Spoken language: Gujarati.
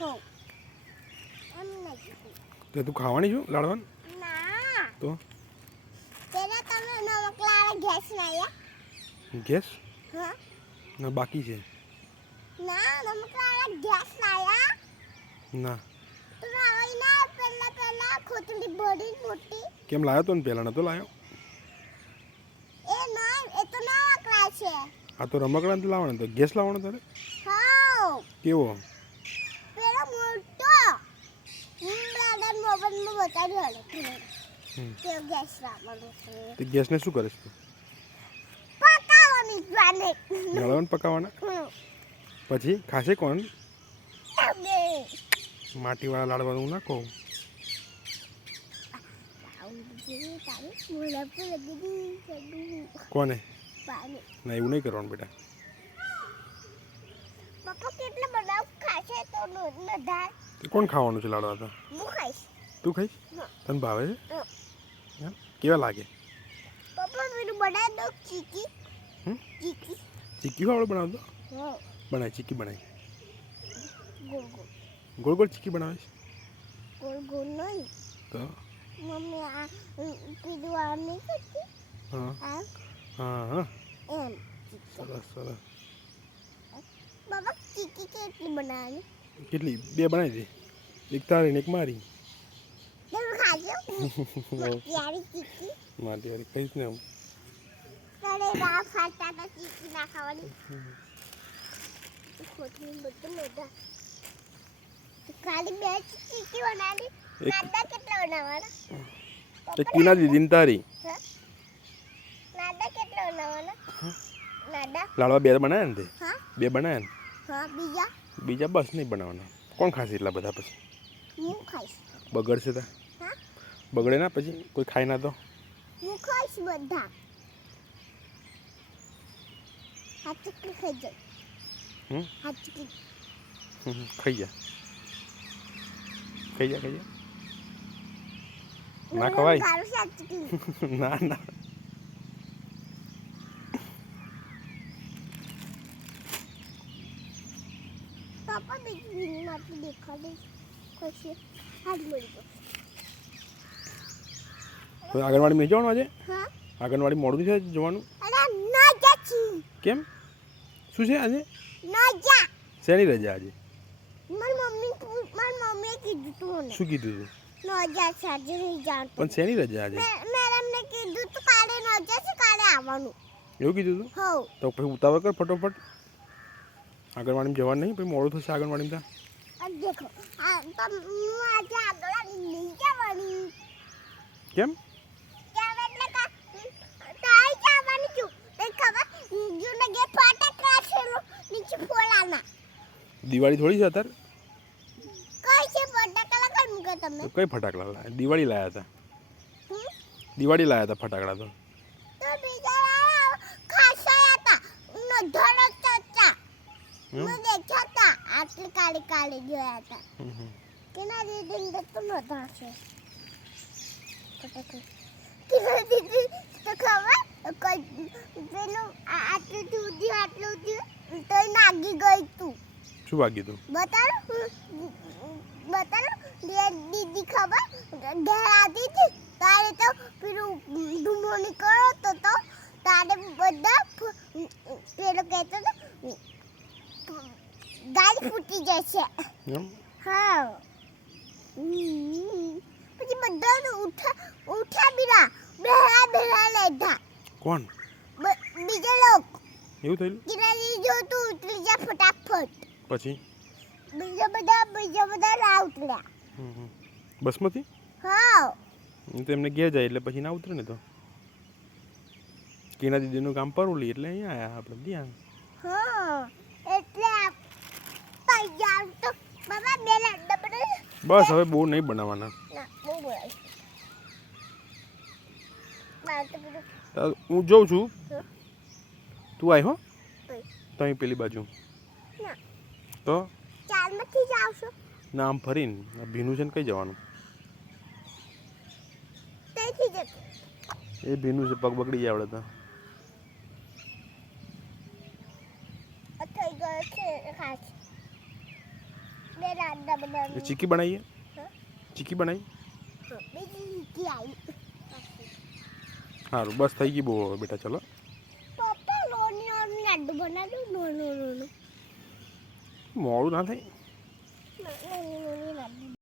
હો એમ નથી તે તું ખાવાની છું લાડવાન ના તો પેલા તમે નમકલાળા ગેસ લાયા ગેસ હા ના બાકી છે ના નમકલાળા ગેસ લાયા ના તો રાવઈ ના પેલા ખોતડી બડી મોટી કેમ લાયો તો ને પહેલાં નહોતો લાયો એ ના એ તો નમકલા છે આ તો રમકડા નથી લાવવાનો તો ગેસ લાવવાનો તારે હા કેવો પેલો મોટો દાદા મોબાઈલમાં બતાવ્યો કે ગેસ લાવવાનો છે તે ગેસને શું કરે છે પકાવવાની જાને લાડવાન પકાવવાના પછી ખાશે કોણ તમે માટીવાળા લાડવા હું ના કહું કોને ના એવું નહીં કરવાનું બેટા પપ્પા કેટલા બનાવ ખાશે તો નધાર તે કોણ ખાવાનું છે લાડવા તો હું ખાઈશ તું ખાઈશ હા. તને ભાવે છે એમ કેવા લાગે પપ્પા મેરું બનાવી દો ચીકી હમ? ચીકી ચીક્કી વાળો બનાવતો હા બનાય ચીક્કી બનાય ગોળ ગોળ ગોળ ગોળ ચીક્કી બનાવે છે ગોળ ગોળ નહીં તો મમ્મી આ કીધું આ નહીં કરતી હા આ હા હા એમ સરસ સરસ બાબા ચીકી કેટલી બનાવવાની કેટલી બે બનાવી દે એક તારી ને એક મારી તમે ખાજો મારી ચીકી મારી વાળી કહીશ ને હું તારે રાહ ફાટા તો ચીકી ના ખાવાની ખોટું બધું મોઢા ખાલી બે ચીકી બનાવી નાડા કેટલા બનાવવાના એક કિના દીધી ને તારી નાડા કેટલા બનાવવાના નાડા લાડવા બે બનાવ્યા ને તે હા બે બનાવ્યા ને હા બીજા બીજા બસ નહીં બનાવવાના કોણ ખાશે એટલા બધા પછી હું ખાઈશ બગડશે તા હા બગડે ના પછી કોઈ ખાય ના તો હું ખાઈશ બધા આ ચીકી ખાઈ જાય હમ આ ચીકી ખાઈ જા ખાઈ જા ખાઈ જા ના ખવાય ગારું છે આ ચીકી ના ના પાપા બીજી માંથી દેખાડે કશે હાથ મળી ગયો કોઈ આંગણવાડી નહીં જવાનું આજે હા આંગણવાડી મોડું છે જવાનું અરે ના જાચી કેમ શું છે આજે ના જા શેની રજા આજે મારી મમ્મીએ કીધું તું મને શું કીધું તું ના જા સાજે નહીં જાણતો પણ શેની રજા આજે મેડમને કીધું તું કાલે ના જા છે કાલે આવવાનું એવું કીધું તું હો તો પછી ઉતાવળ કર ફટોફટ આંગણવાડીમાં જવાનું નહીં પછી મોડું થશે આંગણવાડીમાં આ દેખો આ તો હું આજે આગળ નહીં જવાની કેમ ત્યાં એટલે તાઈ જવાની છું તે ખબર જૂને ગે ફટાકડા છેલો નીચે ફોલાના દિવાળી થોડી છે અત્યારે કઈ છે ફટાકડા કઈ મૂકે તમે તો કઈ ફટાકડા લાયા દિવાળી લાયા હતા હમ? દિવાળી લાયા હતા ફટાકડા તો તો બીજા ખાસા હતા ધડક ચચ્ચા હમ? મેં દેખ્યા હતા આટલી કાળી કાળી જોયા હતા હમ, હમ. કેના દીદી તો નતા છે ફટાકડા કેના દીદી તો ખબર કઈ પેલું આટલું થયું તો નાગી ગઈ તું શું વાગ્યું તું બતાડો દીદી ખબર ઘેર આતી હતી તારે તો પેલું ધૂમો નીકળો તો તારે બધા પેલો કહેતો હતો ગાડી ફૂટી જશે એમ હા પછી બધા ઉઠા બીરા બેહા લેધા કોણ બીજા લોક એવું થયેલું કિનારી જો તું ઉતરી જા ફટાફટ પછી બીજા બધા ના ઉતર્યા હમ, હમ. બસમાંથી હા હું તો એમને ઘેર જાય એટલે પછી ના ઉતરે ને તો કીના દીદીનું કામ પરવલી એટલે અહીંયા આવ્યા આપણે ત્યાં હા એટલે પૈસા તો બાબા બે લડ્ડા બનાવી બસ હવે બહુ નહીં બનાવવાના ના બહુ બોલાય મારે તો પેલું હું જોઉં છું હા. તું આવી હો કઈ? તો અહીં પેલી બાજુ ના તો ચાલમાંથી જ આવશો ના આમ ફરીને આ ભીનું છે ને કઈ જવાનું ત્યાંથી જતો એ ભીનું છે પગ બગડી જાય આવડે તો થઈ ગયો છે ખાસ બે રાંડા એ બનાવી ચીકી બનાવીએ હા? ચીકી બનાવી બીજી ચીકી આવી સારું બસ થઈ ગઈ બહુ હવે બેટા ચલો પપ્પા લોની લાડ્ડુ બનાવ્યું નાનું નાનું મોડું ના થાય